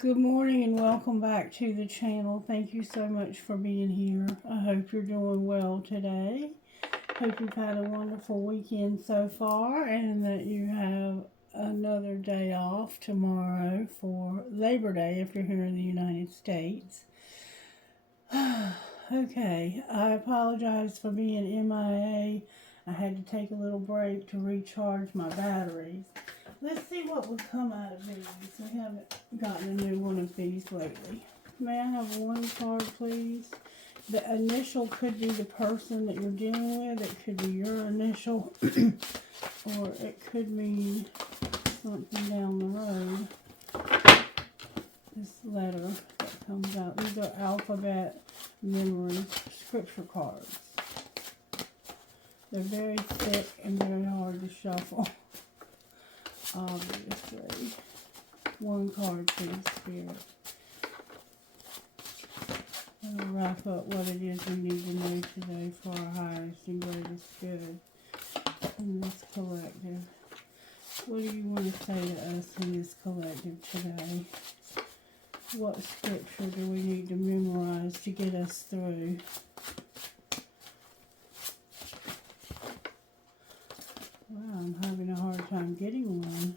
Good morning and welcome back to the channel. Thank you so much for being here. I hope you're doing well today. Hope you've had a wonderful weekend so far and that you have another day off tomorrow for Labor Day if you're here in the United States. Okay, I apologize for being MIA. I had to take a little break to recharge my batteries. Let's see what would come out of these. We haven't gotten a new one of these lately. May I have one card, please? The initial could be the person that you're dealing with. It could be your initial. Or it could mean something down the road. This letter that comes out. These are alphabet memory scripture cards. They're very thick and very hard to shuffle. Obviously. One card, please, Spirit. I'll wrap up what it is we need to know today for our highest and greatest good in this collective. What do you want to say to us in this collective today? What scripture do we need to memorize to get us through? Wow, I'm having a hard time getting one.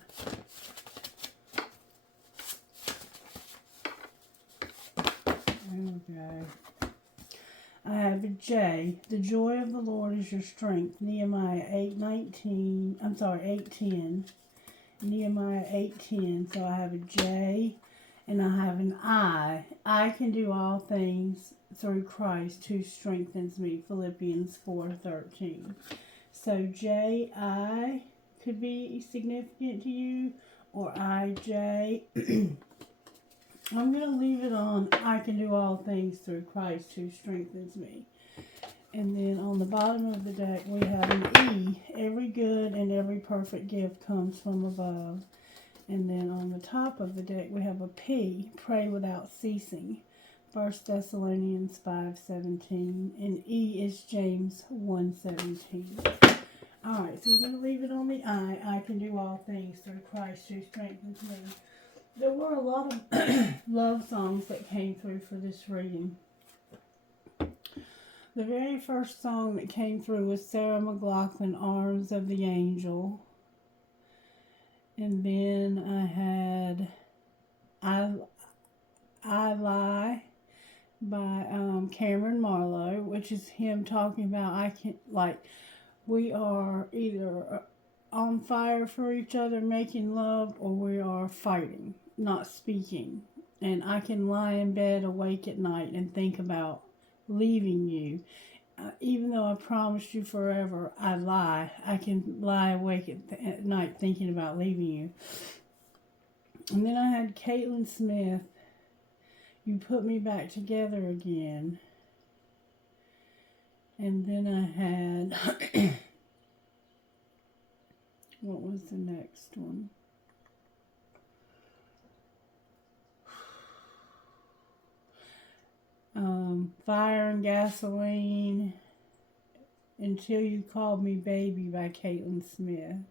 Okay. I have a J. The joy of the Lord is your strength. Nehemiah 8:10. Nehemiah 8:10. So I have a J and I have an I. I can do all things through Christ who strengthens me. Philippians 4:13. So J-I could be significant to you, or I-J. I'm going to leave it on, I can do all things through Christ who strengthens me. And then on the bottom of the deck, we have an E. Every good and every perfect gift comes from above. And then on the top of the deck, we have a P. Pray without ceasing. 1 Thessalonians 5:17. And E is James 1:17. Alright, so we're going to leave it on the I. I can do all things through Christ who strengthens me. There were a lot of love songs that came through for this reading. The very first song that came through was Sarah McLachlan, Arms of the Angel. And then I had I Lie by Cameron Marlowe, which is him talking about we are either on fire for each other, making love, or we are fighting, not speaking. And I can lie in bed awake at night and think about leaving you. Even though I promised you forever, I lie. I can lie awake at night thinking about leaving you. And then I had Caitlin Smith, You Put Me Back Together Again. And then I had, what was the next one? Fire and Gasoline, Until You Called Me Baby by Caitlin Smith.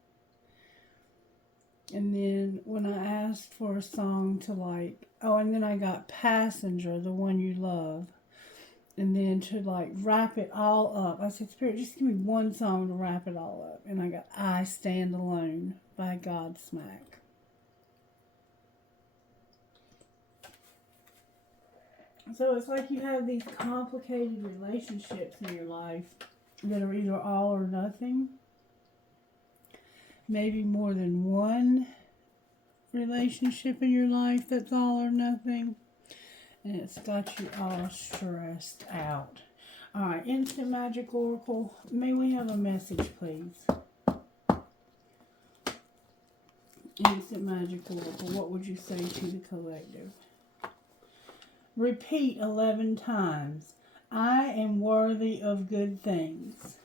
And then when I asked for a song to and then I got Passenger, The One You Love. And then to wrap it all up, I said, Spirit, just give me one song to wrap it all up. And I got I Stand Alone by Godsmack. So it's like you have these complicated relationships in your life that are either all or nothing. Maybe more than one relationship in your life that's all or nothing. And it's got you all stressed out. Alright, Instant Magic Oracle, may we have a message, please? Instant Magic Oracle, what would you say to the collective? Repeat 11 times. I am worthy of good things.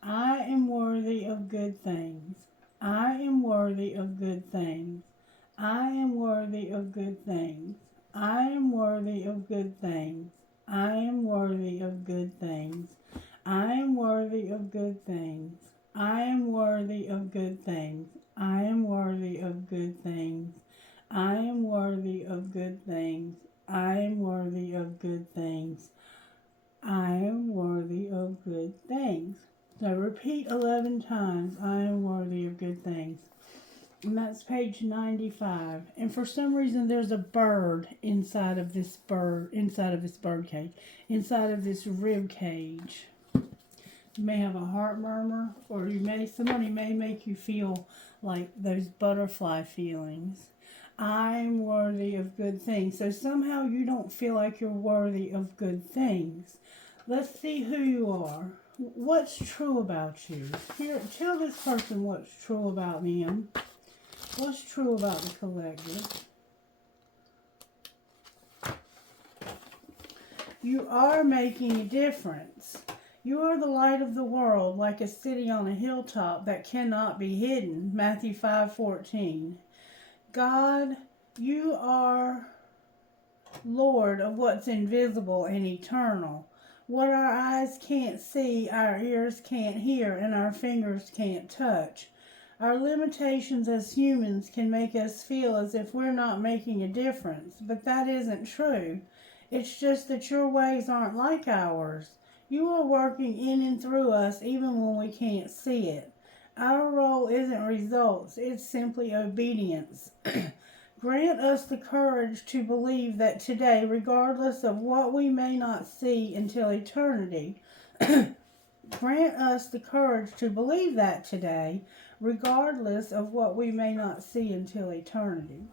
I am worthy of good things. I am worthy of good things. I am worthy of good things. I am worthy of good things. I am worthy of good things. I am worthy of good things. I am worthy of good things. I am worthy of good things. I am worthy of good things. I am worthy of good things. I am worthy of good things. So repeat 11 times, I am worthy of good things. And that's page 95. And for some reason there's a bird inside of this bird cage, inside of this rib cage. You may have a heart murmur, or somebody may make you feel like those butterfly feelings. I'm worthy of good things. So somehow you don't feel like you're worthy of good things. Let's see who you are. What's true about you? Here, tell this person what's true about them. What's true about the collective? You are making a difference. You are the light of the world, like a city on a hilltop that cannot be hidden. Matthew 5:14. God, you are Lord of what's invisible and eternal. What our eyes can't see, our ears can't hear, and our fingers can't touch. Our limitations as humans can make us feel as if we're not making a difference, but that isn't true. It's just that your ways aren't like ours. You are working in and through us even when we can't see it. Our role isn't results, it's simply obedience. Grant us the courage to believe that today, regardless of what we may not see until eternity, grant us the courage to believe that today, regardless of what we may not see until eternity.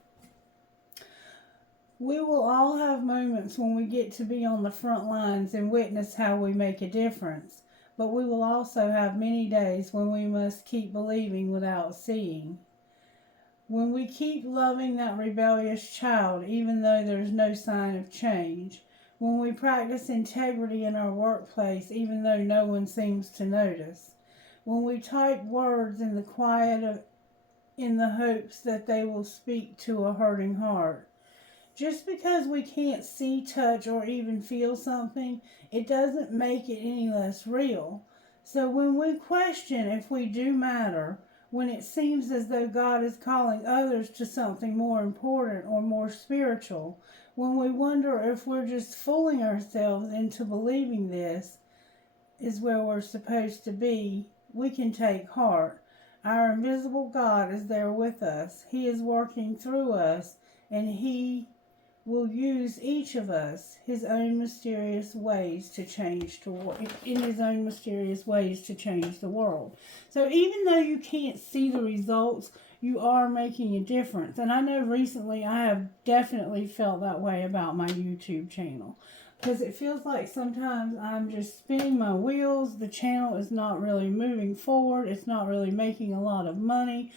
We will all have moments when we get to be on the front lines and witness how we make a difference, but we will also have many days when we must keep believing without seeing. When we keep loving that rebellious child even though there's no sign of change. When we practice integrity in our workplace even though no one seems to notice. When we type words in the quiet in the hopes that they will speak to a hurting heart. Just because we can't see, touch, or even feel something, it doesn't make it any less real. So when we question if we do matter, when it seems as though God is calling others to something more important or more spiritual, when we wonder if we're just fooling ourselves into believing this is where we're supposed to be, we can take heart. Our invisible God is there with us. He is working through us, and He will use each of us his own mysterious ways to change in his own mysterious ways to change the world. So even though you can't see the results, you are making a difference. And I know recently I have definitely felt that way about my YouTube channel. Because it feels like sometimes I'm just spinning my wheels. The channel is not really moving forward. It's not really making a lot of money.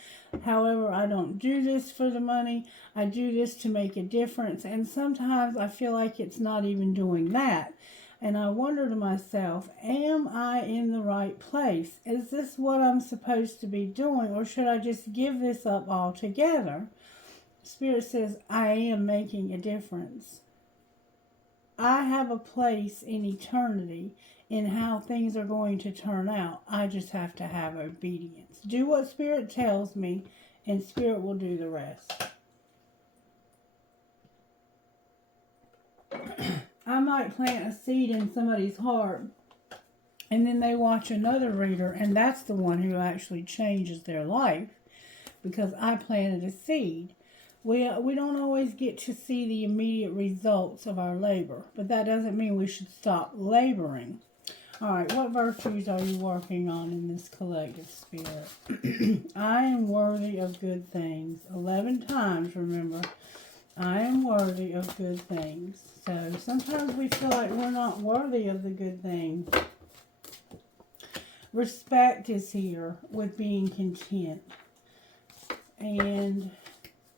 However, I don't do this for the money. I do this to make a difference. And sometimes I feel like it's not even doing that. And I wonder to myself, am I in the right place? Is this what I'm supposed to be doing? Or should I just give this up altogether? Spirit says, I am making a difference. I have a place in eternity in how things are going to turn out. I just have to have obedience. Do what Spirit tells me, and Spirit will do the rest. I might plant a seed in somebody's heart, and then they watch another reader, and that's the one who actually changes their life, because I planted a seed. We don't always get to see the immediate results of our labor, but that doesn't mean we should stop laboring. All right, what virtues are you working on in this collective spirit? I am worthy of good things. 11 times, remember. I am worthy of good things. So sometimes we feel like we're not worthy of the good things. Respect is here with being content. And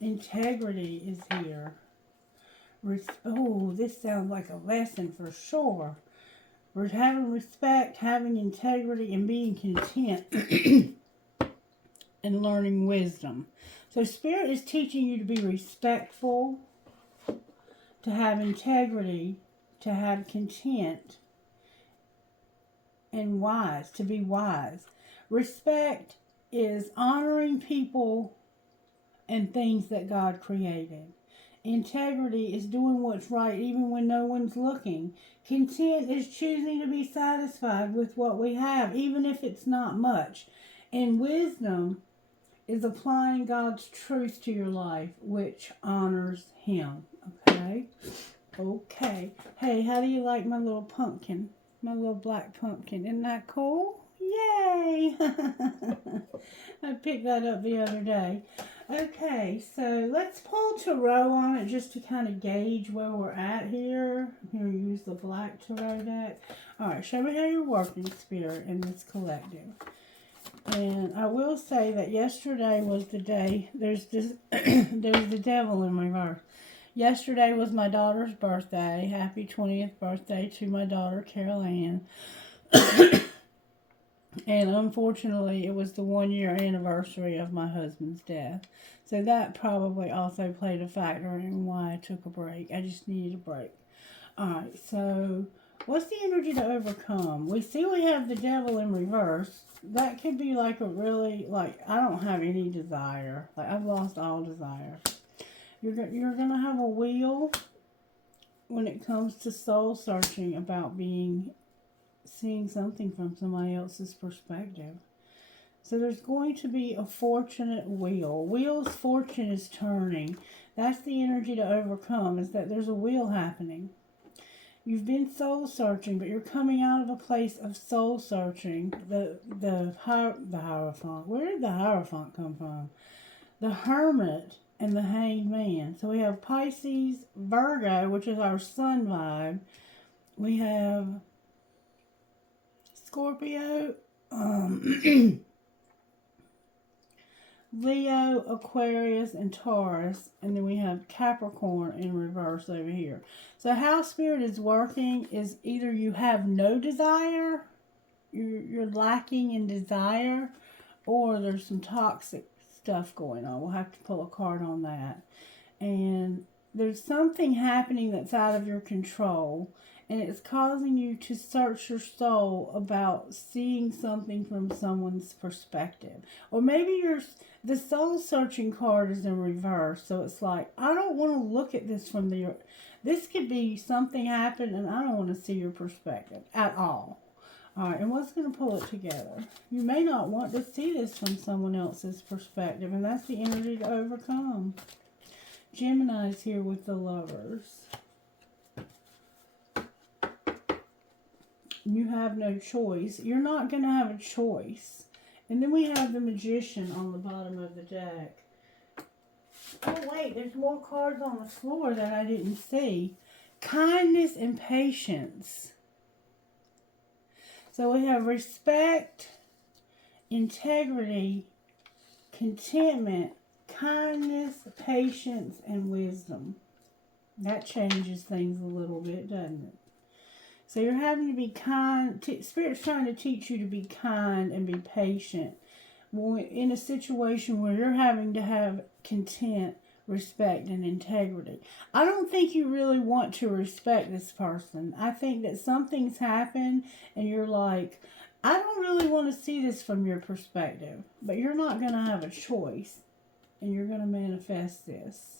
integrity is here. Oh, this sounds like a lesson for sure. We're having respect, having integrity, and being content and learning wisdom. So Spirit is teaching you to be respectful, to have integrity, to have content, and wise, to be wise. Respect is honoring people and things that God created. Integrity is doing what's right even when no one's looking. Content is choosing to be satisfied with what we have, even if it's not much. And wisdom is applying God's truth to your life, which honors Him. Okay? Okay. Hey, how do you like my little pumpkin? My little black pumpkin. Isn't that cool? Yay! I picked that up the other day. Okay, so let's pull tarot on it just to kind of gauge where we're at here. I'm going to use the black tarot deck. Alright, show me how you're working, Spirit, in this collective. And I will say that yesterday was the day, there's the devil in reverse. Yesterday was my daughter's birthday. Happy 20th birthday to my daughter, Carol Ann. And unfortunately, it was the 1-year anniversary of my husband's death. So that probably also played a factor in why I took a break. I just needed a break. Alright, so what's the energy to overcome? We see we have the devil in reverse. That could be like a really, like, I don't have any desire. Like, I've lost all desire. You're going to have a wheel when it comes to soul searching about seeing something from somebody else's perspective. So there's going to be a fortunate wheel. Wheel's fortune is turning. That's the energy to overcome, is that there's a wheel happening. You've been soul searching, but you're coming out of a place of soul searching. The Hierophant. Where did the Hierophant come from? The Hermit and the Hanged Man. So we have Pisces, Virgo, which is our sun vibe. We have Scorpio, Leo, Aquarius, and Taurus. And then we have Capricorn in reverse over here. So how Spirit is working is either you have no desire, you're lacking in desire, or there's some toxic stuff going on. We'll have to pull a card on that. And there's something happening that's out of your control, and it's causing you to search your soul about seeing something from someone's perspective. Or maybe the soul searching card is in reverse, so it's like, I don't want to look at this from this could be something happened and I don't want to see your perspective at all. Alright, and what's going to pull it together? You may not want to see this from someone else's perspective, and that's the energy to overcome. Gemini's here with the Lovers. You have no choice. You're not going to have a choice. And then we have the Magician on the bottom of the deck. Oh, wait, there's more cards on the floor that I didn't see. Kindness and patience. So we have respect, integrity, contentment, kindness, patience, and wisdom. That changes things a little bit, doesn't it? So you're having to be kind. Spirit's trying to teach you to be kind and be patient in a situation where you're having to have content, respect, and integrity. I don't think you really want to respect this person. I think that something's happened and you're like, I don't really want to see this from your perspective. But you're not going to have a choice, and you're going to manifest this.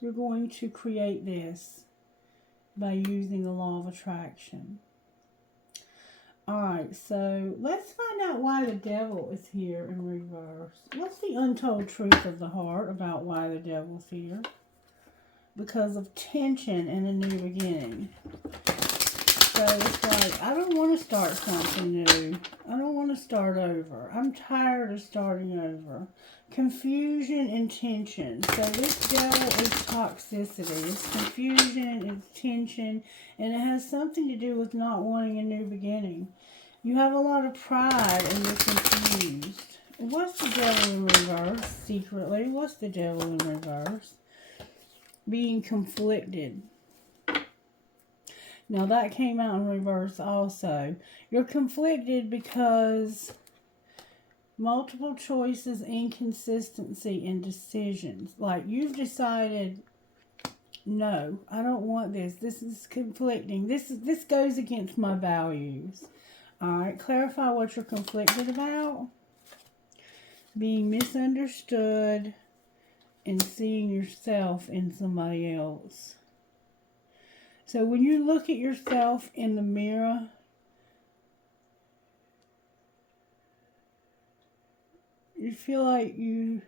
You're going to create this by using the law of attraction. Alright, so let's find out why the devil is here in reverse. What's the untold truth of the heart about why the devil's here? Because of tension and a new beginning. So it's like, I don't want to start something new. I don't want to start over. I'm tired of starting over. Confusion and tension. So this devil is toxicity. It's confusion, it's tension, and it has something to do with not wanting a new beginning. You have a lot of pride and you're confused. What's the devil in reverse? Secretly, what's the devil in reverse? Being conflicted. Now that came out in reverse also. You're conflicted because multiple choices, inconsistency, and decisions. Like, you've decided, no, I don't want this. This is conflicting. This goes against my values. Alright, clarify what you're conflicted about. Being misunderstood, and seeing yourself in somebody else. So when you look at yourself in the mirror, you feel like you're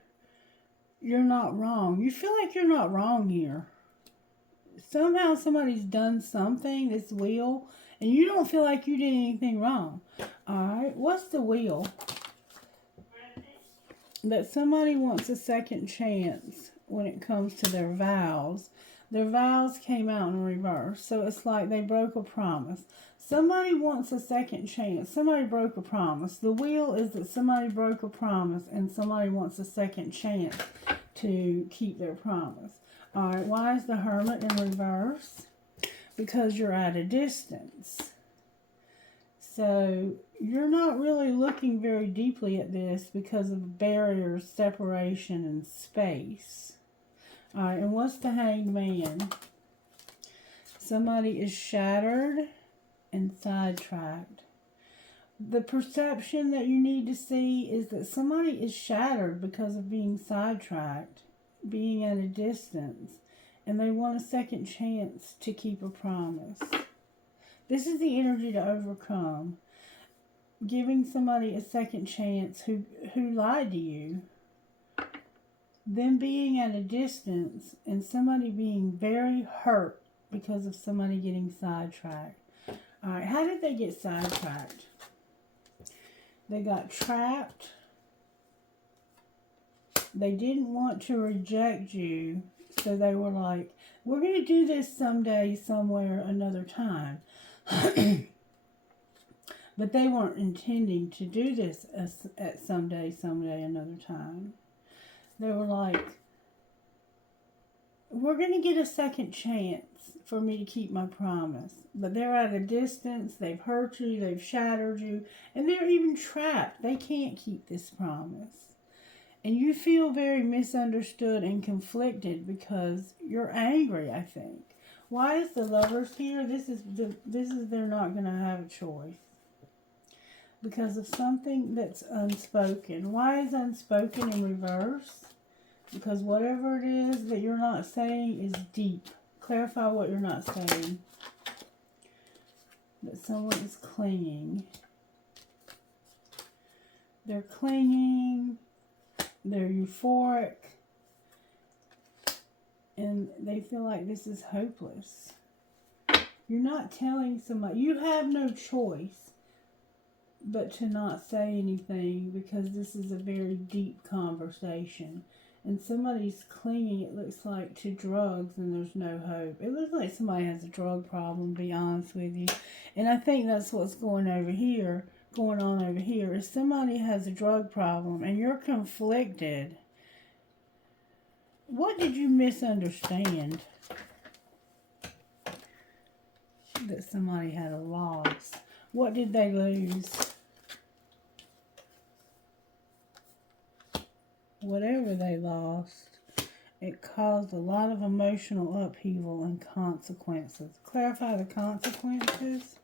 not wrong. You feel like you're not wrong here. Somehow somebody's done something, this wheel, and you don't feel like you did anything wrong. Alright, what's the wheel? That somebody wants a second chance when it comes to their vows. Their vows came out in reverse, so it's like they broke a promise. Somebody wants a second chance. Somebody broke a promise. The wheel is that somebody broke a promise and somebody wants a second chance to keep their promise. Alright, why is the Hermit in reverse? Because you're at a distance. So you're not really looking very deeply at this because of barriers, separation, and space. Alright, and what's the Hanged Man? Somebody is shattered and sidetracked. The perception that you need to see is that somebody is shattered because of being sidetracked, being at a distance, and they want a second chance to keep a promise. This is the energy to overcome. Giving somebody a second chance who lied to you. Them being at a distance and somebody being very hurt because of somebody getting sidetracked. Alright, how did they get sidetracked? They got trapped. They didn't want to reject you, so they were like, we're going to do this someday, somewhere, another time. But they weren't intending to do this at someday, another time. They were like, we're going to get a second chance for me to keep my promise. But they're at a distance, they've hurt you, they've shattered you, and they're even trapped. They can't keep this promise. And you feel very misunderstood and conflicted because you're angry, I think. Why is the Lovers here? This is they're not going to have a choice. Because of something that's unspoken. Why is unspoken in reverse? Because whatever it is that you're not saying is deep. Clarify what you're not saying. That someone is clinging. They're clinging. They're euphoric. And they feel like this is hopeless. You're not telling somebody. You have no choice but to not say anything because this is a very deep conversation. And somebody's clinging, it looks like, to drugs and there's no hope. It looks like somebody has a drug problem, to be honest with you. And I think that's what's going on over here, is somebody has a drug problem and you're conflicted. What did you misunderstand? That somebody had a loss. What did they lose? Whatever they lost, it caused a lot of emotional upheaval and consequences. Clarify the consequences.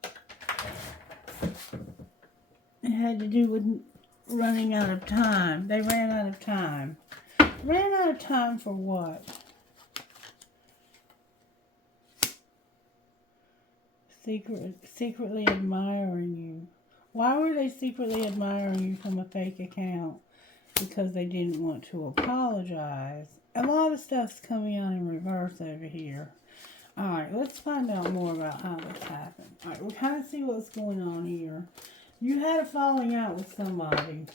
It had to do with running out of time. They ran out of time. Ran out of time for what? Secretly admiring you. Why were they secretly admiring you from a fake account? Because they didn't want to apologize. A lot of stuff's coming out in reverse over here. Alright, let's find out more about how this happened. Alright, we'll kind of see what's going on here. You had a falling out with somebody.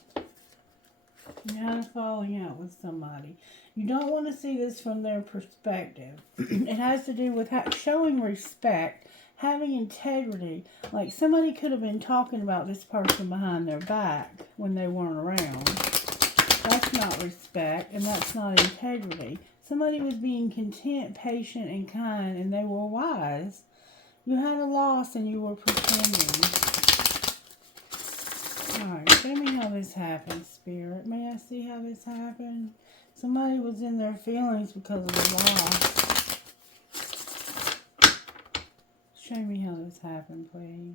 You don't want to see this from their perspective. It has to do with showing respect, having integrity. Like somebody could have been talking about this person behind their back when they weren't around. That's not respect, and that's not integrity. Somebody was being content, patient, and kind, and they were wise. You had a loss, and you were pretending. Alright, show me how this happened, Spirit. May I see how this happened? Somebody was in their feelings because of the loss. Show me how this happened, please.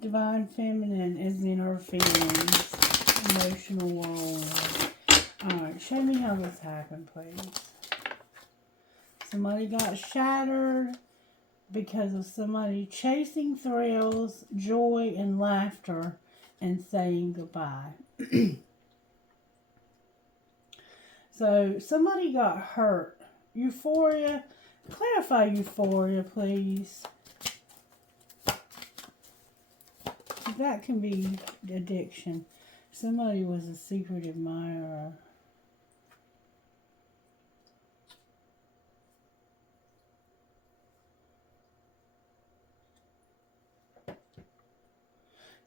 Divine Feminine is in her feelings. Emotional world. Alright, Alright, show me how this happened, please. Somebody got shattered because of somebody chasing thrills, joy, and laughter and saying goodbye. So, somebody got hurt. Euphoria. Clarify euphoria, please. That can be addiction. Somebody was a secret admirer.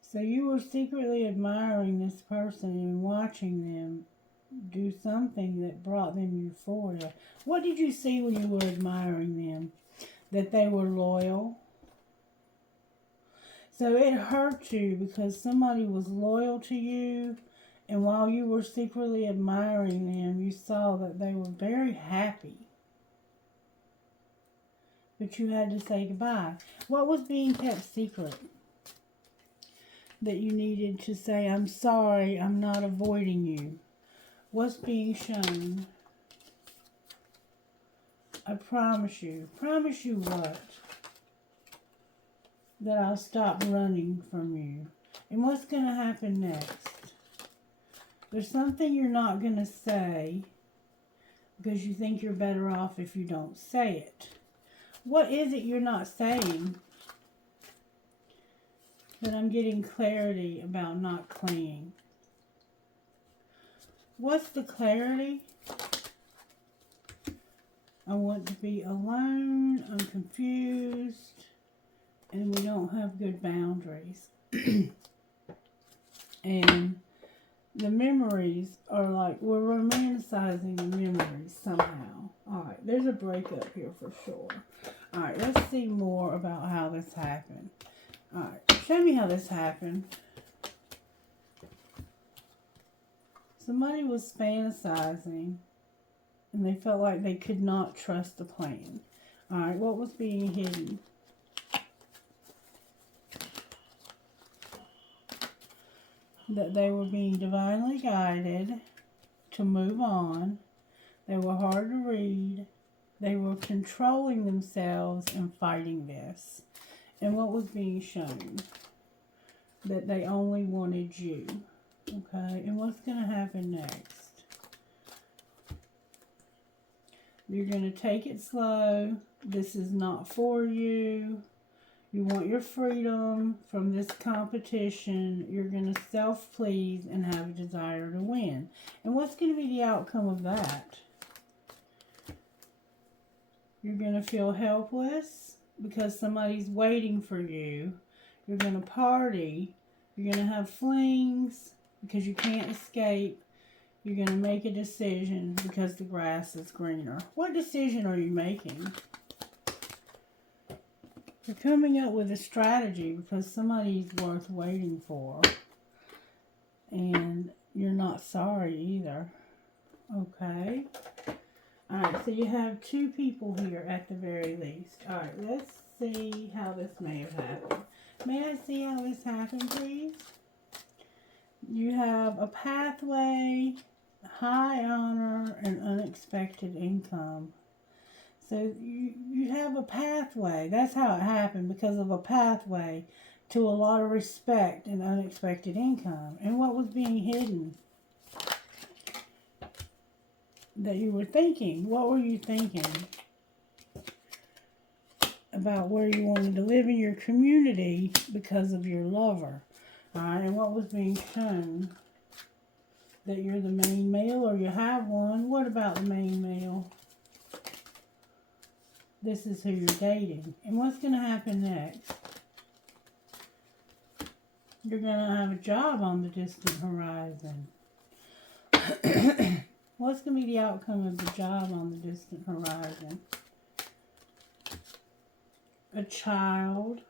So you were secretly admiring this person and watching them do something that brought them euphoria. What did you see when you were admiring them? That they were loyal. So it hurt you because somebody was loyal to you, and while you were secretly admiring them, you saw that they were very happy. But you had to say goodbye. What was being kept secret? That you needed to say, I'm sorry, I'm not avoiding you. What's being shown? I promise you. Promise you what? That I'll stop running from you. And what's going to happen next? There's something you're not going to say because you think you're better off if you don't say it. What is it you're not saying that I'm getting clarity about not clinging? What's the clarity? I want to be alone, I'm confused, and we don't have good boundaries. And the memories are like, we're romanticizing the memories somehow. Alright, there's a breakup here for sure. Alright, let's see more about how this happened. Alright, show me how this happened. Somebody was fantasizing and they felt like they could not trust the plan. Alright, what was being hidden? That they were being divinely guided to move on. They were hard to read. They were controlling themselves and fighting this. And what was being shown? That they only wanted you. Okay, and what's going to happen next? You're going to take it slow. This is not for you. You want your freedom from this competition. You're going to self-please and have a desire to win. And what's going to be the outcome of that? You're going to feel helpless because somebody's waiting for you. You're going to party. You're going to have flings because you can't escape. You're going to make a decision because the grass is greener. What decision are you making? You're coming up with a strategy because somebody's worth waiting for. And you're not sorry either. Okay. Alright, so you have two people here at the very least. Alright, let's see how this may have happened. May I see how this happened, please? You have a pathway, high honor, and unexpected income. So you have a pathway. That's how it happened, because of a pathway to a lot of respect and unexpected income. And what was being hidden? That you were thinking. What were you thinking? About where you wanted to live in your community because of your lover. Alright, and what was being shown? That you're the main male or you have one. What about the main male? This is who you're dating. And what's going to happen next? You're going to have a job on the distant horizon. What's going to be the outcome of the job on the distant horizon? A child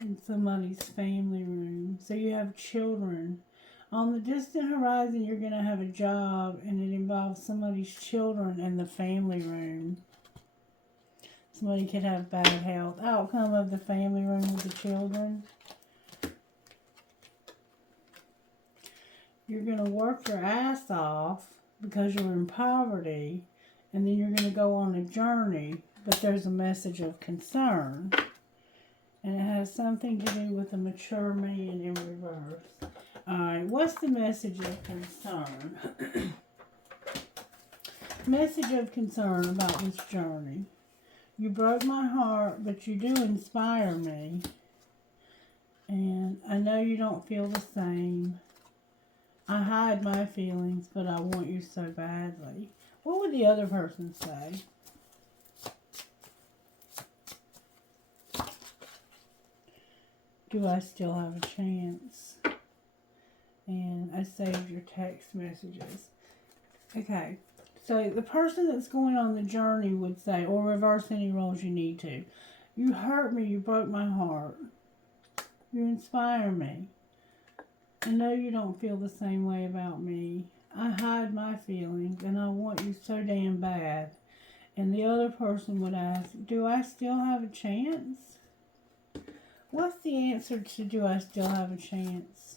in somebody's family room. So you have children. On the distant horizon, you're going to have a job, and it involves somebody's children in the family room. Somebody could have bad health. Outcome of the family room with the children. You're going to work your ass off because you're in poverty, and then you're going to go on a journey, but there's a message of concern. And it has something to do with a mature man in reverse. Alright, what's the message of concern? Message of concern about this journey. You broke my heart, but you do inspire me. And I know you don't feel the same. I hide my feelings, but I want you so badly. What would the other person say? Do I still have a chance? And I saved your text messages. Okay, so the person that's going on the journey would say, or reverse any roles you need to. You hurt me, you broke my heart. You inspire me. I know you don't feel the same way about me. I hide my feelings, and I want you so damn bad. And the other person would ask, do I still have a chance? What's the answer to do I still have a chance?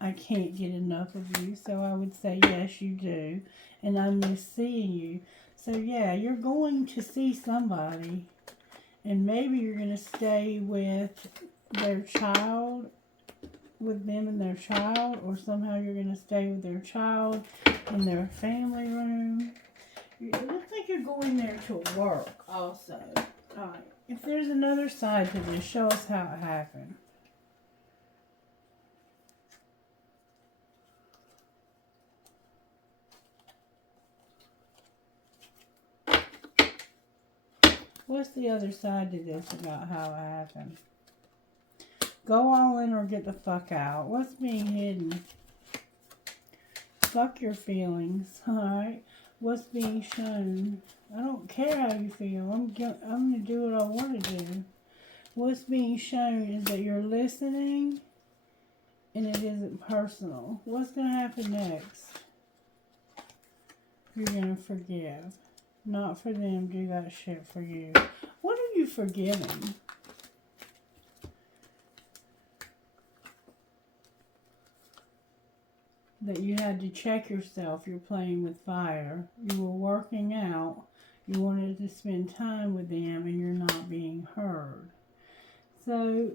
I can't get enough of you, so I would say, yes, you do. And I miss seeing you. So, yeah, you're going to see somebody, and maybe you're going to stay with their child, with them and their child, or somehow you're going to stay with their child in their family room. It looks like you're going there to work also. Alright, if there's another side to this, show us how it happened. What's the other side to this about how it happened? Go all in or get the fuck out. What's being hidden? Fuck your feelings, alright? What's being shown? I don't care how you feel. I'm going to do what I want to do. What's being shown is that you're listening and it isn't personal. What's going to happen next? You're going to forgive. Not for them, do that shit for you. What are you forgiving? That you had to check yourself. You're playing with fire. You were working out. You wanted to spend time with them and you're not being heard. So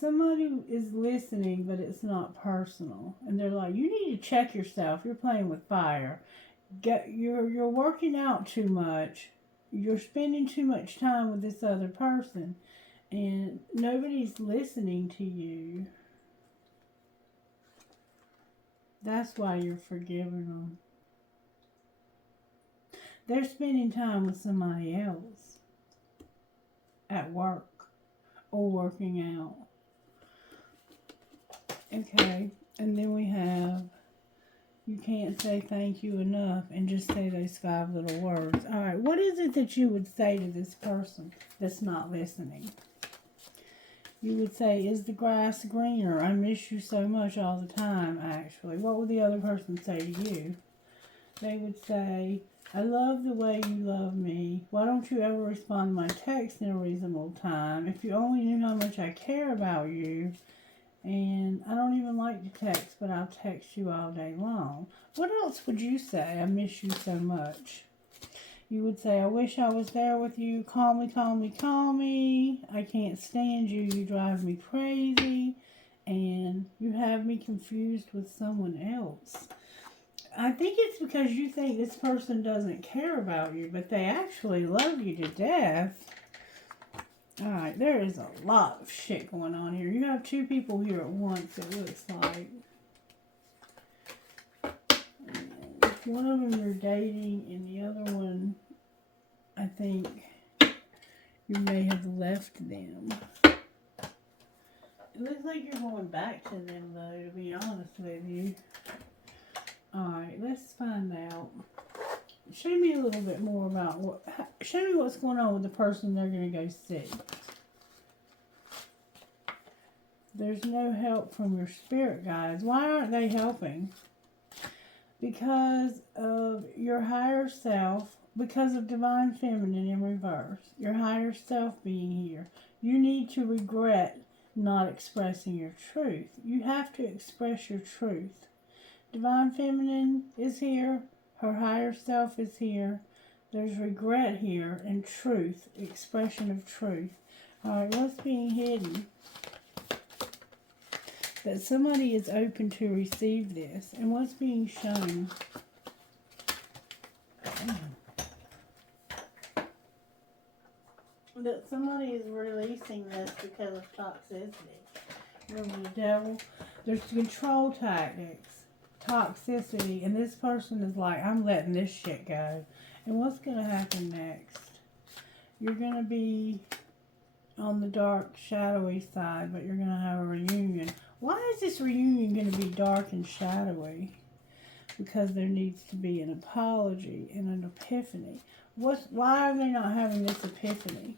somebody is listening, but it's not personal. And they're like, you need to check yourself. You're playing with fire. You're working out too much. You're spending too much time with this other person. And nobody's listening to you. That's why you're forgiving them. They're spending time with somebody else. At work. Or working out. Okay. And then we have, you can't say thank you enough and just say those 5 little words. Alright, what is it that you would say to this person that's not listening? You would say, is the grass greener? I miss you so much all the time, actually. What would the other person say to you? They would say, I love the way you love me. Why don't you ever respond to my text in a reasonable time? If you only knew how much I care about you. And I don't even like to text, but I'll text you all day long. What else would you say? I miss you so much. You would say, I wish I was there with you. Call me, call me, call me. I can't stand you. You drive me crazy. And you have me confused with someone else. I think it's because you think this person doesn't care about you, but they actually love you to death. Alright, there is a lot of shit going on here. You have 2 people here at once, it looks like. And one of them you're dating, and the other one, I think, you may have left them. It looks like you're going back to them, though, to be honest with you. Alright, let's find out. Show me a little bit more about show me what's going on with the person they're going to go see. There's no help from your spirit guides. Why aren't they helping? Because of your higher self, because of divine feminine in reverse. Your higher self being here. You need to regret not expressing your truth. You have to express your truth. Divine Feminine is here. Her higher self is here. There's regret here and truth, expression of truth. Alright, what's being hidden? That somebody is open to receive this. And what's being shown? That somebody is releasing this because of toxicity. Remember the devil? There's control tactics, toxicity, and this person is like, I'm letting this shit go. And what's going to happen next? You're going to be on the dark, shadowy side, but you're going to have a reunion. Why is this reunion going to be dark and shadowy? Because there needs to be an apology and an epiphany. Why are they not having this epiphany?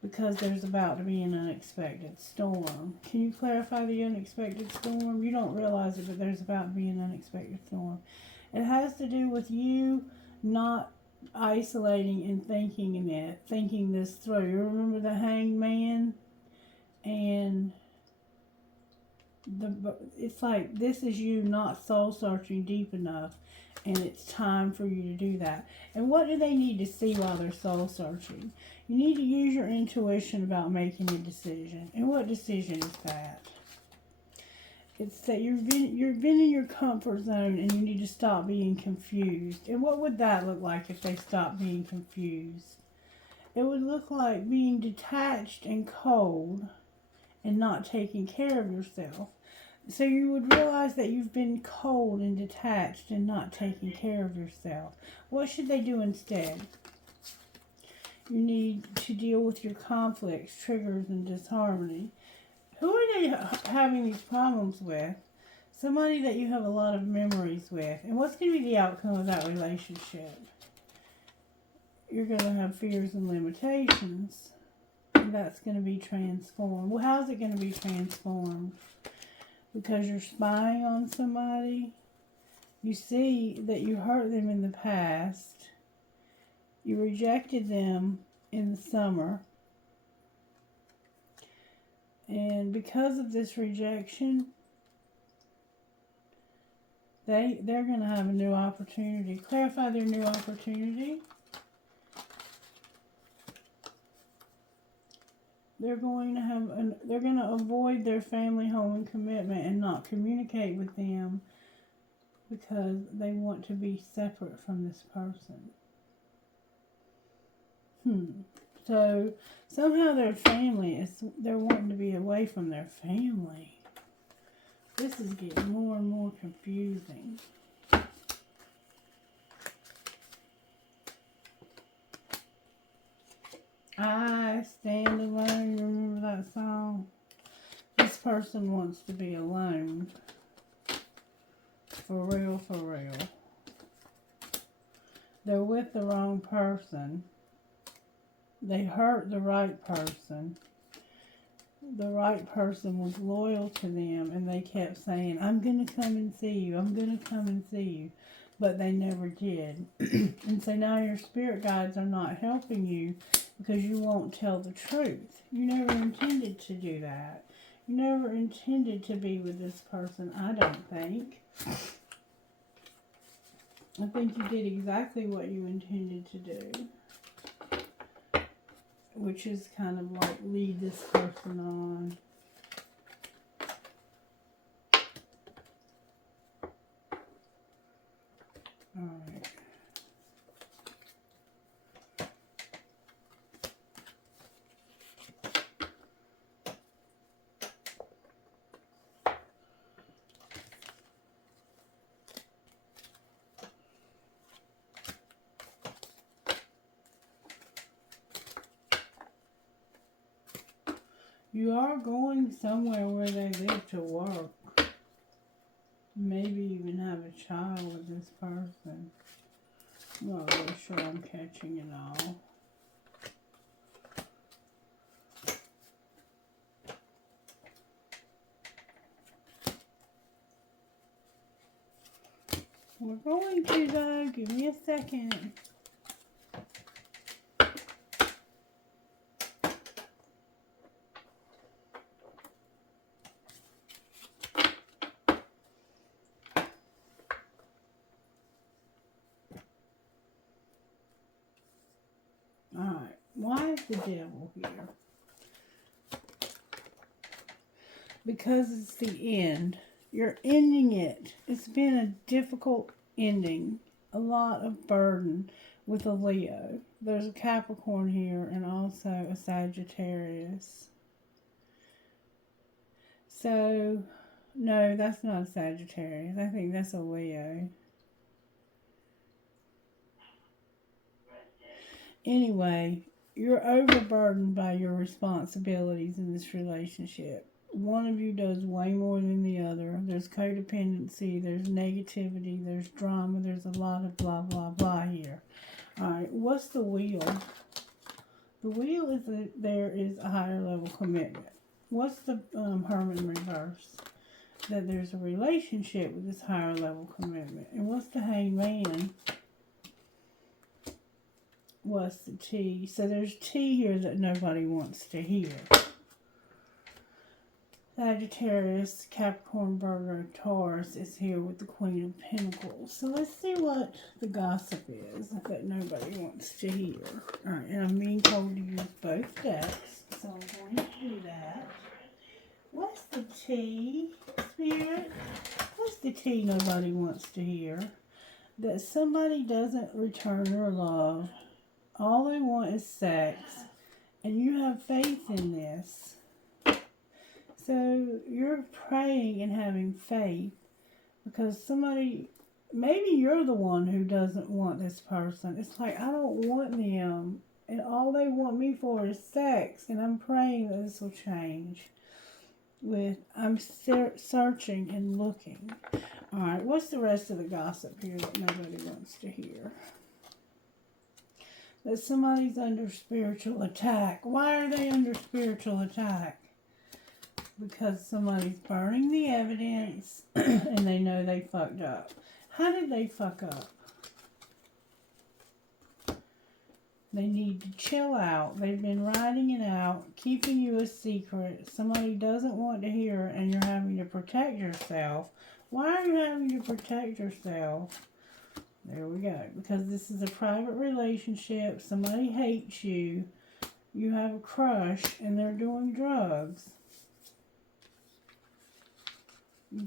Because there's about to be an unexpected storm. Can you clarify the unexpected storm? You don't realize it, but there's about to be an unexpected storm. It has to do with you not isolating and thinking this through. You remember the Hanged Man? And it's like, this is you not soul searching deep enough, and it's time for you to do that. And what do they need to see while they're soul searching? You need to use your intuition about making a decision. And what decision is that? It's that you've been in your comfort zone and you need to stop being confused. And what would that look like if they stopped being confused? It would look like being detached and cold and not taking care of yourself. So you would realize that you've been cold and detached and not taking care of yourself. What should they do instead? You need to deal with your conflicts, triggers, and disharmony. Who are they having these problems with? Somebody that you have a lot of memories with. And what's going to be the outcome of that relationship? You're going to have fears and limitations. And that's going to be transformed. Well, how's it going to be transformed? Because you're spying on somebody. You see that you hurt them in the past. You rejected them in the summer. And because of this rejection, they're going to have a new opportunity. Clarify their new opportunity. They're going to avoid their family, home, and commitment and not communicate with them because they want to be separate from this person. So somehow their family they're wanting to be away from their family. This is getting more and more confusing. I stand alone. Remember that song? This person wants to be alone. For real, for real. They're with the wrong person. They hurt the right person. The right person was loyal to them, and they kept saying, I'm going to come and see you. I'm going to come and see you. But they never did. And so now your spirit guides are not helping you because you won't tell the truth. You never intended to do that. You never intended to be with this person, I don't think. I think you did exactly what you intended to do. Which is kind of like lead this person on. Alright. You are going somewhere where they live to work. Maybe even have a child with this person. I'm not really sure I'm catching it all. We're going to though. Give me a second. the devil here? Because it's the end. You're ending it. It's been a difficult ending. A lot of burden with a Leo. There's a Capricorn here and also a Sagittarius. So, no, that's not a Sagittarius. I think that's a Leo. Anyway, you're overburdened by your responsibilities in this relationship. One of you does way more than the other. There's codependency, there's negativity, there's drama, there's a lot of blah, blah, blah here. Alright, what's the wheel? The wheel is that there is a higher level commitment. What's the Hermit in reverse? That there's a relationship with this higher level commitment. And what's the Hangman? What's the T? So there's T here that nobody wants to hear. Sagittarius, Capricorn, Virgo, Taurus is here with the Queen of Pentacles. So let's see what the gossip is that nobody wants to hear. Alright, and I'm being told to use both decks, so I'm going to do that. What's the T, Spirit? What's the T nobody wants to hear? That somebody doesn't return your love. All they want is sex. And you have faith in this. So you're praying and having faith because somebody, maybe you're the one who doesn't want this person. It's like, I don't want them and all they want me for is sex, and I'm praying that this will change. I'm searching and looking. Alright, what's the rest of the gossip here that nobody wants to hear? That somebody's under spiritual attack. Why are they under spiritual attack? Because somebody's burning the evidence and they know they fucked up. How did they fuck up? They need to chill out. They've been writing it out, keeping you a secret. Somebody doesn't want to hear it and you're having to protect yourself. Why are you having to protect yourself? There we go. Because this is a private relationship. Somebody hates you. You have a crush and they're doing drugs.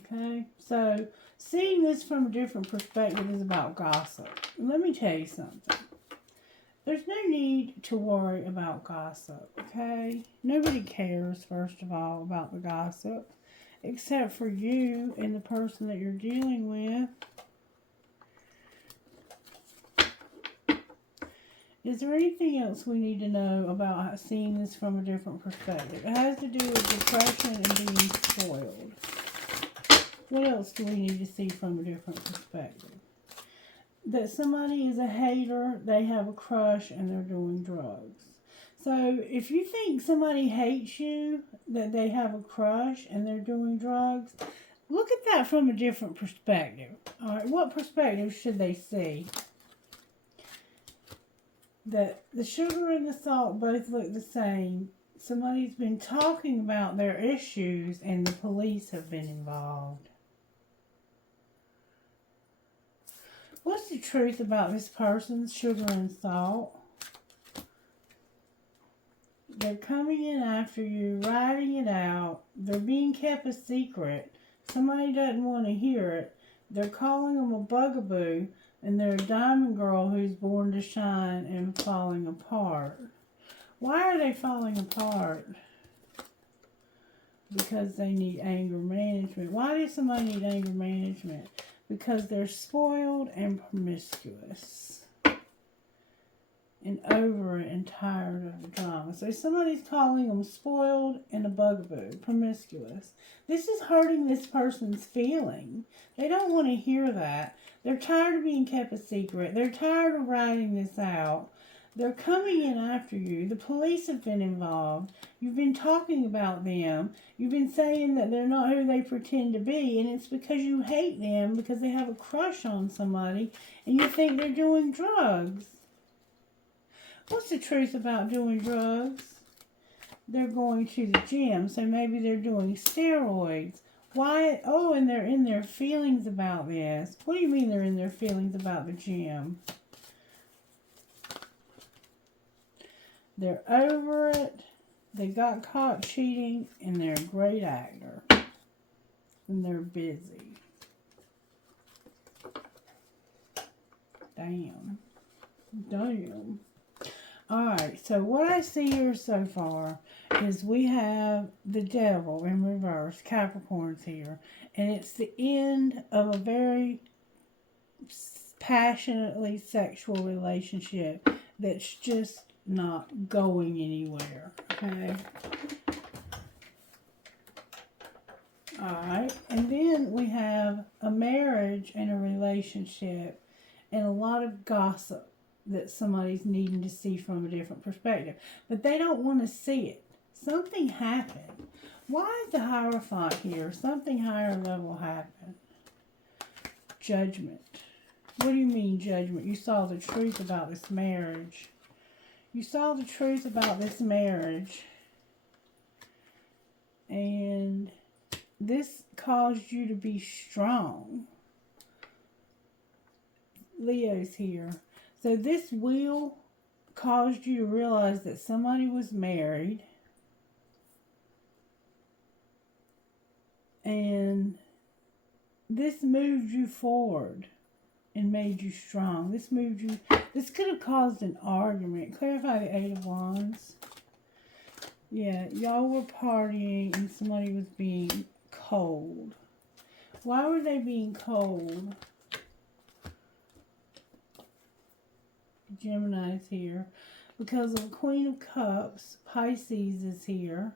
Okay, so seeing this from a different perspective is about gossip. Let me tell you something. There's no need to worry about gossip, okay? Nobody cares, first of all, about the gossip, except for you and the person that you're dealing with. Is there anything else we need to know about seeing this from a different perspective? It has to do with depression and being spoiled. What else do we need to see from a different perspective? That somebody is a hater, they have a crush, and they're doing drugs. So if you think somebody hates you, that they have a crush, and they're doing drugs, look at that from a different perspective. All right, what perspective should they see? That the sugar and the salt both look the same. Somebody's been talking about their issues, and the police have been involved. What's the truth about this person's sugar and salt? They're coming in after you, writing it out. They're being kept a secret. Somebody doesn't want to hear it. They're calling them a bugaboo, and they're a diamond girl who's born to shine and falling apart. Why are they falling apart? Because they need anger management. Why does somebody need anger management? Because they're spoiled and promiscuous. And over it and tired of the drama. So somebody's calling them spoiled and a bugaboo, promiscuous. This is hurting this person's feeling. They don't want to hear that. They're tired of being kept a secret. They're tired of writing this out. They're coming in after you. The police have been involved. You've been talking about them. You've been saying that they're not who they pretend to be. And it's because you hate them because they have a crush on somebody. And you think they're doing drugs. What's the truth about doing drugs? They're going to the gym. So maybe they're doing steroids. Why? Oh, and they're in their feelings about this. What do you mean they're in their feelings about the gym? They're over it. They got caught cheating, and they're a great actor. And they're busy. Damn. Damn. Alright, so what I see here so far is we have the devil in reverse, Capricorn's here. And it's the end of a very passionately sexual relationship that's just not going anywhere. Okay? Alright, and then we have a marriage and a relationship and a lot of gossip that somebody's needing to see from a different perspective. But they don't want to see it. Something happened. Why is the Hierophant here? Something higher level happened. Judgment. What do you mean judgment? You saw the truth about this marriage. You saw the truth about this marriage. And this caused you to be strong. Leo's here. So this wheel caused you to realize that somebody was married. And this moved you forward and made you strong. This could have caused an argument. Clarify the Eight of Wands. Yeah, y'all were partying and somebody was being cold. Why were they being cold? Gemini's here. Because of Queen of Cups, Pisces is here.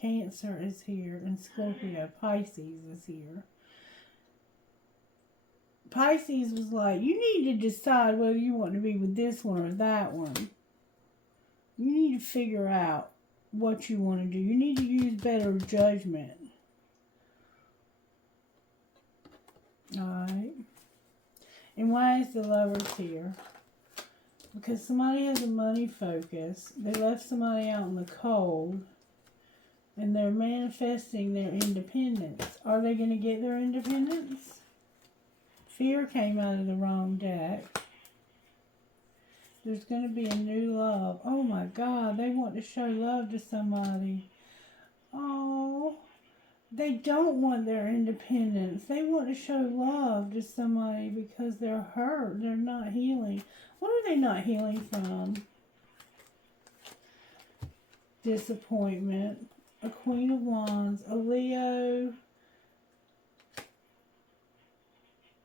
Cancer is here. And Scorpio, Pisces is here. Pisces was like, you need to decide whether you want to be with this one or that one. You need to figure out what you want to do. You need to use better judgment. Alright. And why is the Lovers here? Because somebody has a money focus. They left somebody out in the cold. And they're manifesting their independence. Are they going to get their independence? Fear came out of the wrong deck. There's going to be a new love. Oh my God, they want to show love to somebody. Oh, they don't want their independence. They want to show love to somebody because they're hurt. They're not healing. What are they not healing from? Disappointment. A Queen of Wands. A Leo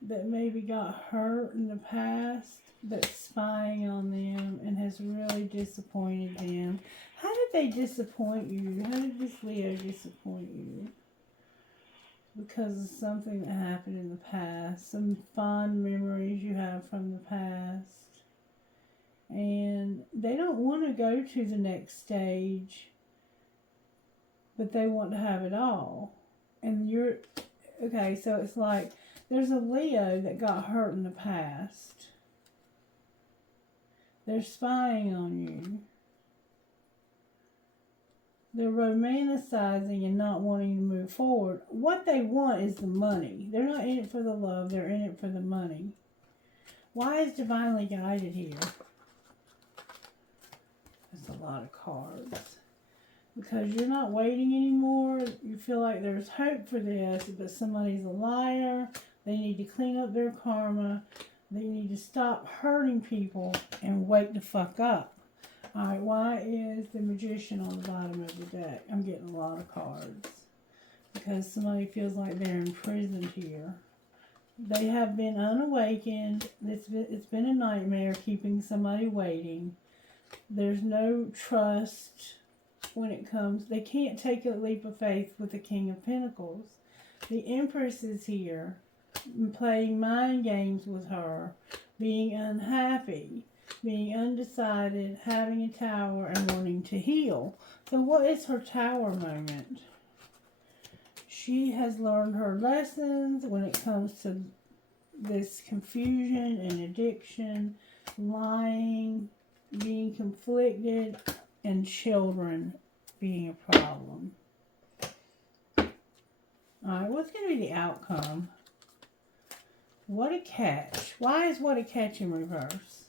that maybe got hurt in the past, that's spying on them and has really disappointed them. How did they disappoint you? How did this Leo disappoint you? Because of something that happened in the past. Some fond memories you have from the past. And they don't want to go to the next stage, but they want to have it all. And you're, okay, so it's like, there's a Leo that got hurt in the past. They're spying on you. They're romanticizing and not wanting to move forward. What they want is the money. They're not in it for the love. They're in it for the money. Why is divinely guided here? That's a lot of cards. Because you're not waiting anymore. You feel like there's hope for this, but somebody's a liar. They need to clean up their karma. They need to stop hurting people and wake the fuck up. Alright, why is the Magician on the bottom of the deck? I'm getting a lot of cards. Because somebody feels like they're imprisoned here. They have been unawakened. It's been a nightmare keeping somebody waiting. There's no trust when it comes. They can't take a leap of faith with the King of Pentacles. The Empress is here, playing mind games with her, being unhappy, being undecided, having a tower, and wanting to heal. So what is her tower moment? She has learned her lessons when it comes to this confusion and addiction, lying, being conflicted, and children being a problem. Alright, what's going to be the outcome? What a catch. Why is what a catch in reverse?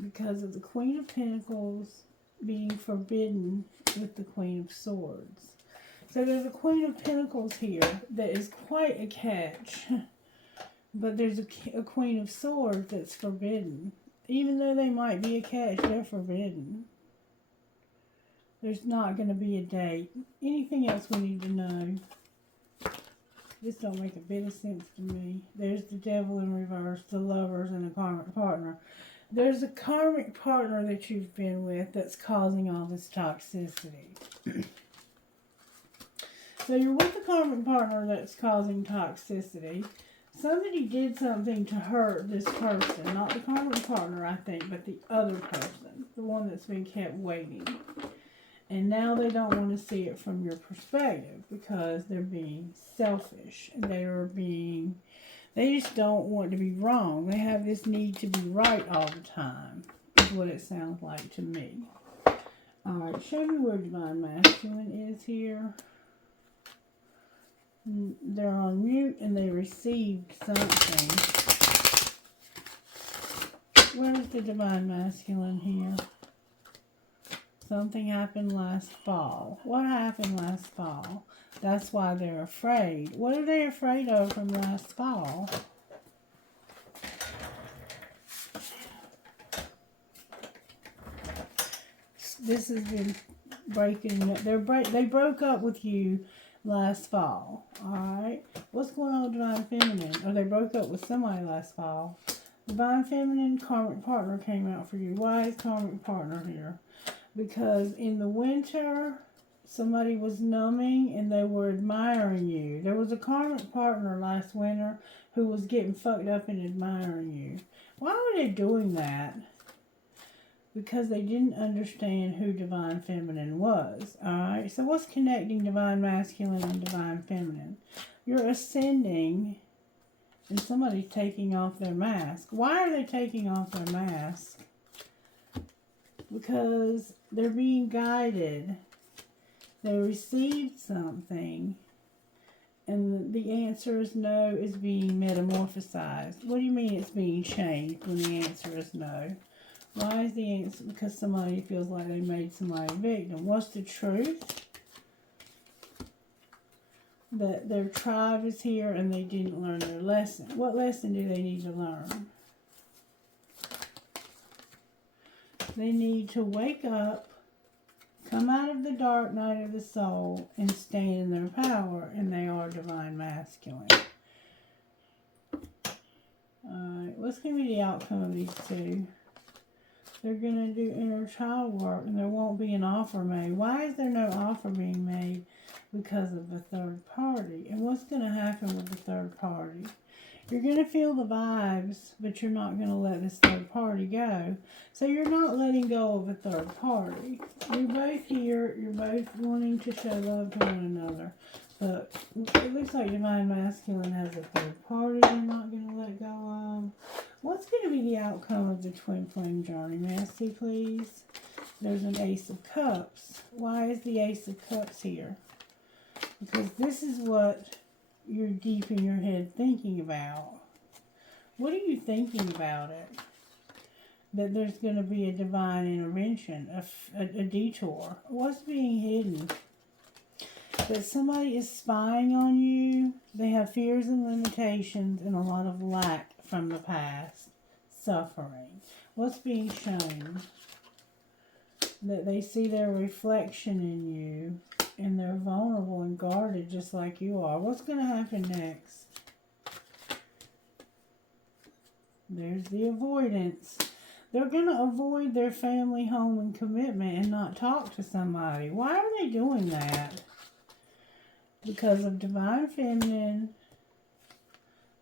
because of the Queen of Pentacles being forbidden with the Queen of Swords. So there's a Queen of Pentacles here that is quite a catch. But there's a Queen of Swords that's forbidden. Even though they might be a catch, they're forbidden. There's not going to be a date. Anything else we need to know? This don't make a bit of sense to me. There's the Devil in reverse, the Lovers, and the karmic partner. There's a karmic partner that you've been with that's causing all this toxicity. So you're with a karmic partner that's causing toxicity. Somebody did something to hurt this person. Not the karmic partner, I think, but the other person. The one that's been kept waiting. And now they don't want to see it from your perspective because they're being selfish. They just don't want to be wrong. They have this need to be right all the time, is what it sounds like to me. Alright, show me where Divine Masculine is here. They're on mute and they received something. Where's the Divine Masculine here? Something happened last fall. What happened last fall? That's why they're afraid. What are they afraid of from last fall? This has been breaking. They broke up with you last fall. Alright. What's going on with Divine Feminine? Or they broke up with somebody last fall. Divine Feminine, karmic partner came out for you. Why is karmic partner here? Because in the winter, somebody was numbing and they were admiring you. There was a karmic partner last winter who was getting fucked up and admiring you. Why were they doing that? Because they didn't understand who Divine Feminine was. Alright, so what's connecting Divine Masculine and Divine Feminine? You're ascending and somebody's taking off their mask. Why are they taking off their mask? Because they're being guided. They received something. And the answer is no is being metamorphosized. What do you mean it's being changed when the answer is no? Why is the answer? Because somebody feels like they made somebody a victim. What's the truth? That their tribe is here and they didn't learn their lesson. What lesson do they need to learn? They need to wake up, come out of the dark night of the soul, and stand in their power, and they are Divine Masculine. Alright, what's going to be the outcome of these two? They're going to do inner child work, and there won't be an offer made. Why is there no offer being made? Because of the third party. And what's going to happen with the third party? You're going to feel the vibes, but you're not going to let this third party go. So you're not letting go of a third party. You're both here. You're both wanting to show love to one another. But it looks like Divine Masculine has a third party they're not going to let go of. What's going to be the outcome of the Twin Flame journey? May I see, please? There's an Ace of Cups. Why is the Ace of Cups here? Because this is what you're deep in your head thinking about. What are you thinking about it? That there's going to be a divine intervention, a detour. What's being hidden? That somebody is spying on you. They have fears and limitations and a lot of lack from the past. Suffering. What's being shown? That they see their reflection in you. And they're vulnerable and guarded just like you are. What's going to happen next? There's the avoidance. They're going to avoid their family, home, and commitment and not talk to somebody. Why are they doing that? Because of Divine Feminine,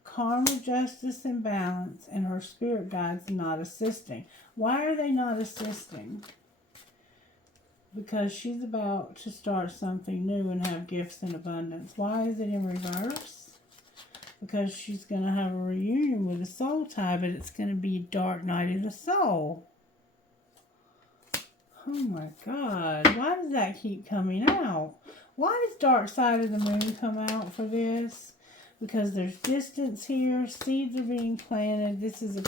karma, justice, and balance, and her spirit guides not assisting. Why are they not assisting? Because she's about to start something new and have gifts in abundance. Why is it in reverse? Because she's going to have a reunion with a soul tie, but it's going to be dark night of the soul. Oh my God. Why does that keep coming out? Why does dark side of the moon come out for this? Because there's distance here. Seeds are being planted. This is a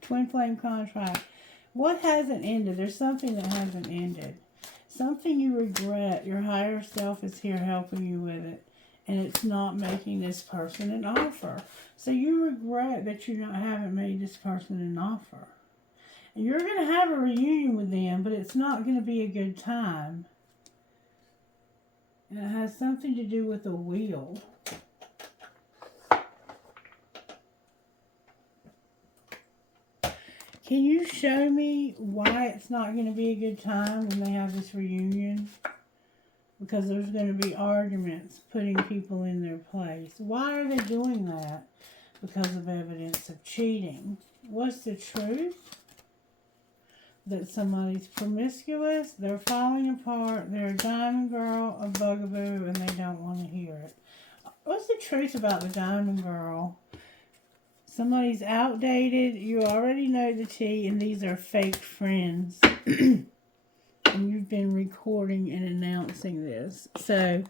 twin flame contract. What hasn't ended? There's something that hasn't ended. Something you regret. Your higher self is here helping you with it. And it's not making this person an offer. So you regret that you haven't made this person an offer. And you're going to have a reunion with them, but it's not going to be a good time. And it has something to do with the wheel. Can you show me why it's not going to be a good time when they have this reunion? Because there's going to be arguments putting people in their place. Why are they doing that? Because of evidence of cheating. What's the truth? That somebody's promiscuous, they're falling apart, they're a diamond girl, a bugaboo, and they don't want to hear it. What's the truth about the diamond girl? Somebody's outdated, you already know the tea, and these are fake friends. And you've been recording and announcing this. So,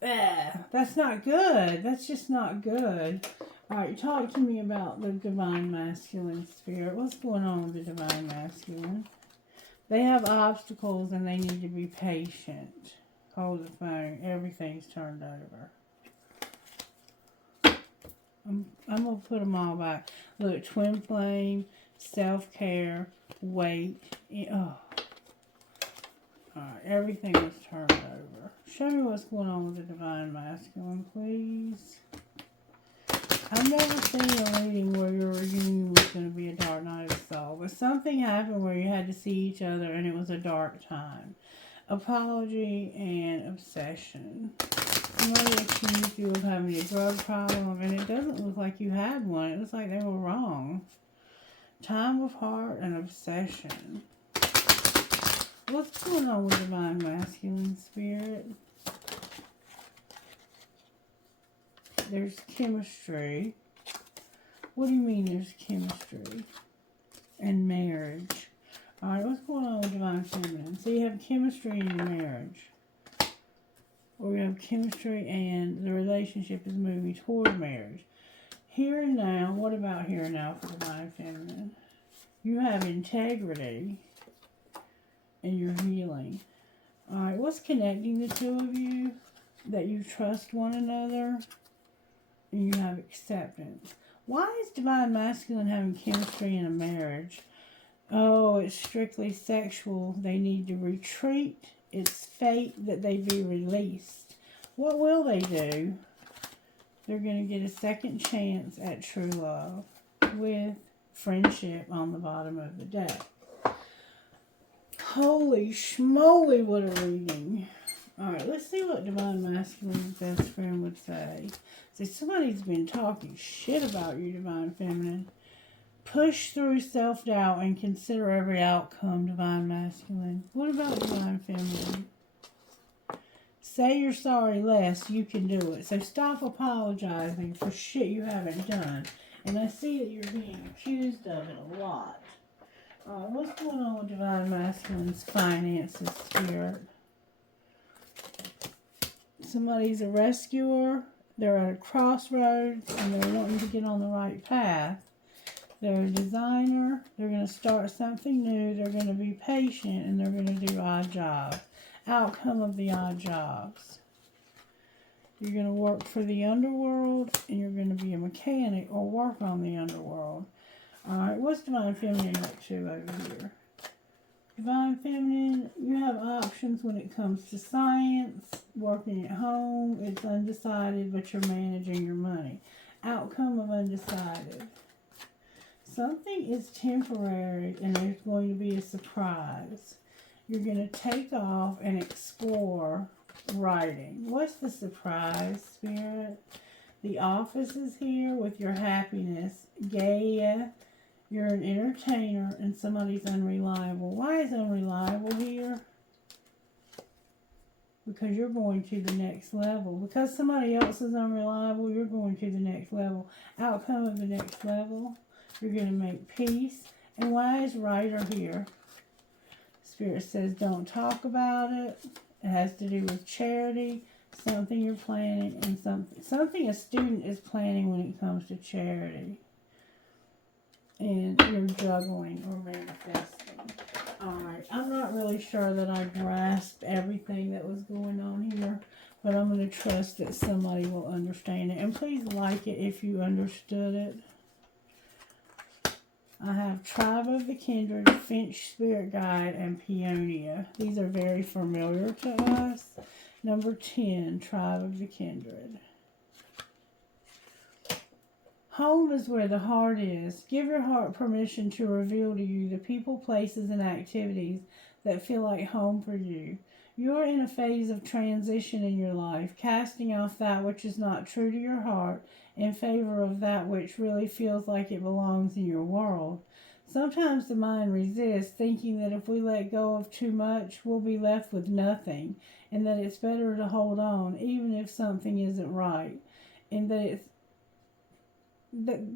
that's not good. That's just not good. Alright, talk to me about the divine masculine spirit. What's going on with the divine masculine? They have obstacles and they need to be patient. Hold the phone. Everything's turned over. I'm going to put them all back. Look, twin flame, self-care, weight. Oh. Alright, everything was turned over. Show me what's going on with the divine masculine, please. I've never seen a reading where your reunion was going to be a dark night of the soul. But something happened where you had to see each other and it was a dark time. Apology and obsession. Somebody accused you of having a drug problem and it doesn't look like you had one. It looks like they were wrong. Time of heart and obsession. What's going on with divine masculine spirit? There's chemistry. What do you mean there's chemistry? And marriage. Alright, what's going on with divine feminine? So you have chemistry in your marriage. Or you have chemistry and the relationship is moving toward marriage. Here and now, what about here and now for divine feminine? You have integrity and you're healing. Alright, what's connecting the two of you? That you trust one another. And you have acceptance. Why is divine masculine having chemistry in a marriage? Oh, it's strictly sexual. They need to retreat. It's fate that they be released. What will they do? They're going to get a second chance at true love with friendship on the bottom of the deck. Holy schmoly, what a reading. Alright, let's see what divine masculine's best friend would say. See, somebody's been talking shit about you, divine feminine. Push through self-doubt and consider every outcome, divine masculine. What about divine feminine? Say you're sorry less, you can do it. So stop apologizing for shit you haven't done. And I see that you're being accused of it a lot. Alright, what's going on with divine masculine's finances, spirit? Somebody's a rescuer. They're at a crossroads and they're wanting to get on the right path. They're a designer. They're going to start something new. They're going to be patient and they're going to do odd jobs. Outcome of the odd jobs. You're going to work for the underworld and you're going to be a mechanic or work on the underworld. Alright, what's divine feminine up to over here? Divine feminine, you have options when it comes to science, working at home. It's undecided, but you're managing your money. Outcome of undecided. Something is temporary and there's going to be a surprise. You're going to take off and explore writing. What's the surprise, spirit? The office is here with your happiness. Gaia. You're an entertainer and somebody's unreliable. Why is unreliable here? Because you're going to the next level. Because somebody else is unreliable, you're going to the next level. Outcome of the next level, you're going to make peace. And why is writer here? Spirit says don't talk about it. It has to do with charity, something you're planning, and something a student is planning when it comes to charity. and you're juggling or manifesting. Alright, I'm not really sure that I grasped everything that was going on here, but I'm going to trust that somebody will understand it. And please like it if you understood it. I have Tribe of the Kindred, Finch Spirit Guide, and Peonia. These are very familiar to us. Number 10, Tribe of the Kindred. Home is where the heart is. Give your heart permission to reveal to you the people, places, and activities that feel like home for you. You are in a phase of transition in your life, casting off that which is not true to your heart in favor of that which really feels like it belongs in your world. Sometimes the mind resists, thinking that if we let go of too much, we'll be left with nothing, and that it's better to hold on, even if something isn't right, and that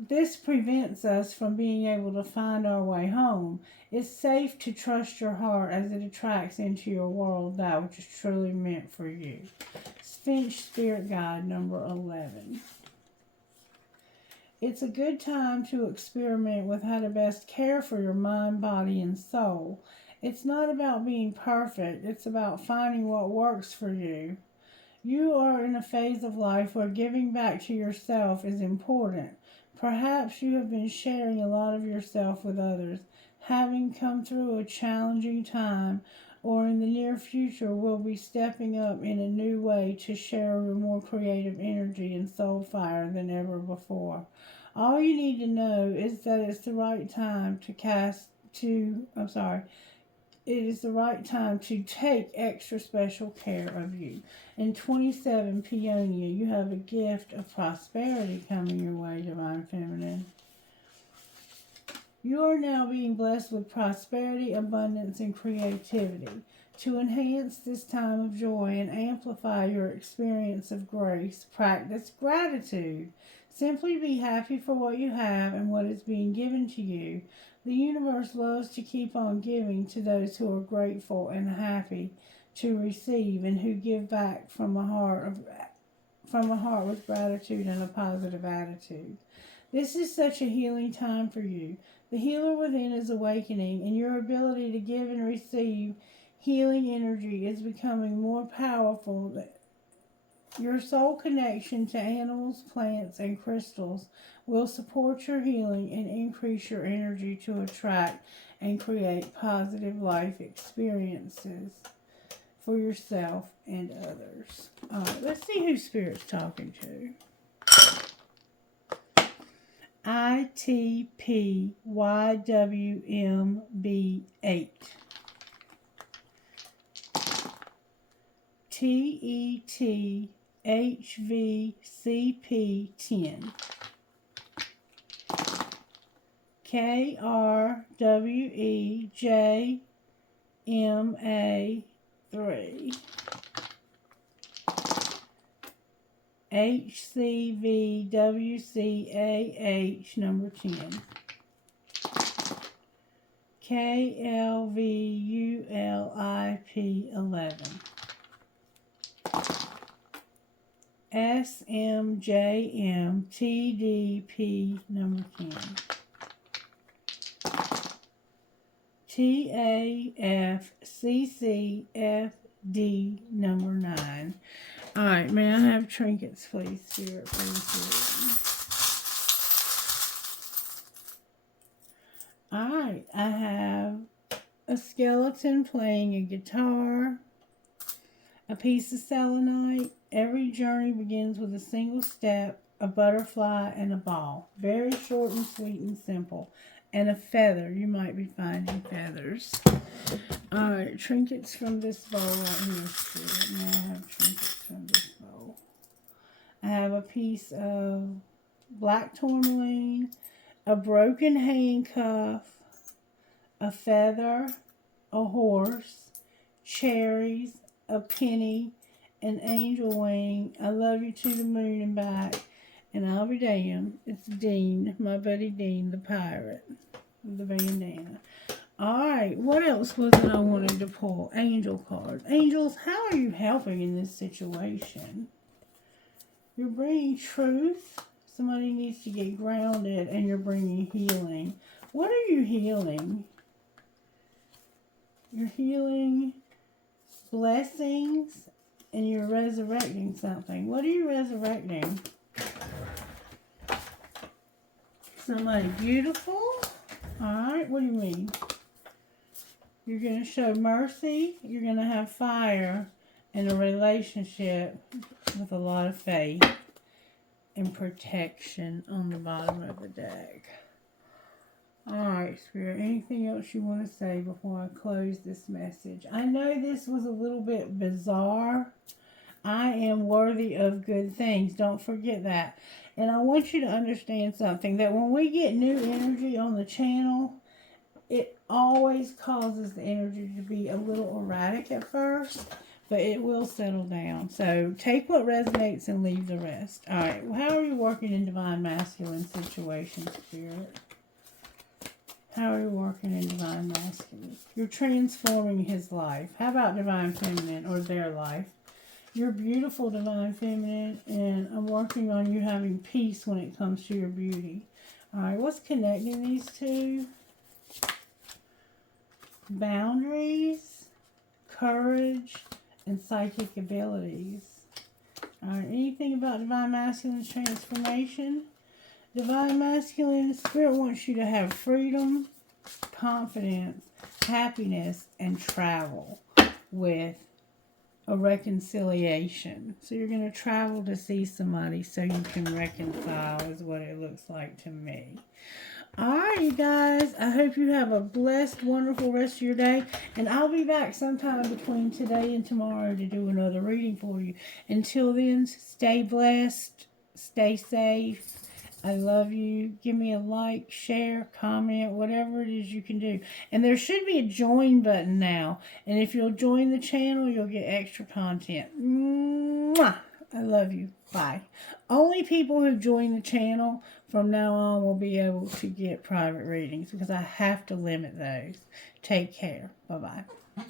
this prevents us from being able to find our way home. It's safe to trust your heart as it attracts into your world that which is truly meant for you. Finch Spirit Guide, number 11. It's a good time to experiment with how to best care for your mind, body, and soul. It's not about being perfect. It's about finding what works for you. You are in a phase of life where giving back to yourself is important. Perhaps you have been sharing a lot of yourself with others, having come through a challenging time, or in the near future will be stepping up in a new way to share your more creative energy and soul fire than ever before. All you need to know is that it's the right time it is the right time to take extra special care of you. In 27, Peonia, you have a gift of prosperity coming your way, Divine Feminine. You are now being blessed with prosperity, abundance, and creativity. To enhance this time of joy and amplify your experience of grace, practice gratitude. Simply be happy for what you have and what is being given to you. The universe loves to keep on giving to those who are grateful and happy to receive and who give back from a heart with gratitude and a positive attitude. This is such a healing time for you. The healer within is awakening, and your ability to give and receive healing energy is becoming more powerful. Your soul connection to animals, plants, and crystals will support your healing and increase your energy to attract and create positive life experiences for yourself and others. All right, let's see who Spirit's talking to. ITPYWM8. TETHVCP10. KRWEJMA3. HCVWCAH, number 10. KLVULIP11. SMJMTDP, number 10. TAFCCFD, number 9. All right, may I have trinkets, please, Spirit? All right, I have a skeleton playing a guitar, a piece of selenite. Every journey begins with a single step, a butterfly, and a ball. Very short and sweet and simple. And a feather. You might be finding feathers. All right, trinkets from this bowl right here, Spirit. Now I have trinkets from this bowl. I have a piece of black tourmaline, a broken handcuff, a feather, a horse, cherries, a penny, an angel wing. I love you to the moon and back. And I'll be damned. It's Dean, my buddy Dean, the pirate with the bandana. Alright, what else was it I wanted to pull? Angel card. Angels, how are you helping in this situation? You're bringing truth, Somebody needs to get grounded and you're bringing healing. What are you healing? You're healing blessings and you're resurrecting something. What are you resurrecting? Somebody beautiful? Alright, what do you mean? You're going to show mercy. You're going to have fire in a relationship with a lot of faith and protection on the bottom of the deck. Alright, Spirit, anything else you want to say before I close this message? I know this was a little bit bizarre. I am worthy of good things. Don't forget that. And I want you to understand something, that when we get new energy on the channel, it always causes the energy to be a little erratic at first, but it will settle down. So take what resonates and leave the rest. All right, well, how are you working in Divine Masculine situations, Spirit? How are you working in Divine Masculine? You're transforming his life. How about Divine Feminine or their life? You're beautiful, Divine Feminine, and I'm working on you having peace when it comes to your beauty. All right, what's connecting these two? Boundaries, courage, and psychic abilities. All right, anything about Divine Masculine's transformation? Divine Masculine, Spirit wants you to have freedom, confidence, happiness, and travel with a reconciliation. So you're going to travel to see somebody so you can reconcile is what it looks like to me. Alright, you guys. I hope you have a blessed, wonderful rest of your day. And I'll be back sometime between today and tomorrow to do another reading for you. Until then, stay blessed. Stay safe. I love you. Give me a like, share, comment, whatever it is you can do. And there should be a join button now. And if you'll join the channel, you'll get extra content. Mwah! I love you. Bye. Only people who join the channel from now on will be able to get private readings because I have to limit those. Take care. Bye-bye.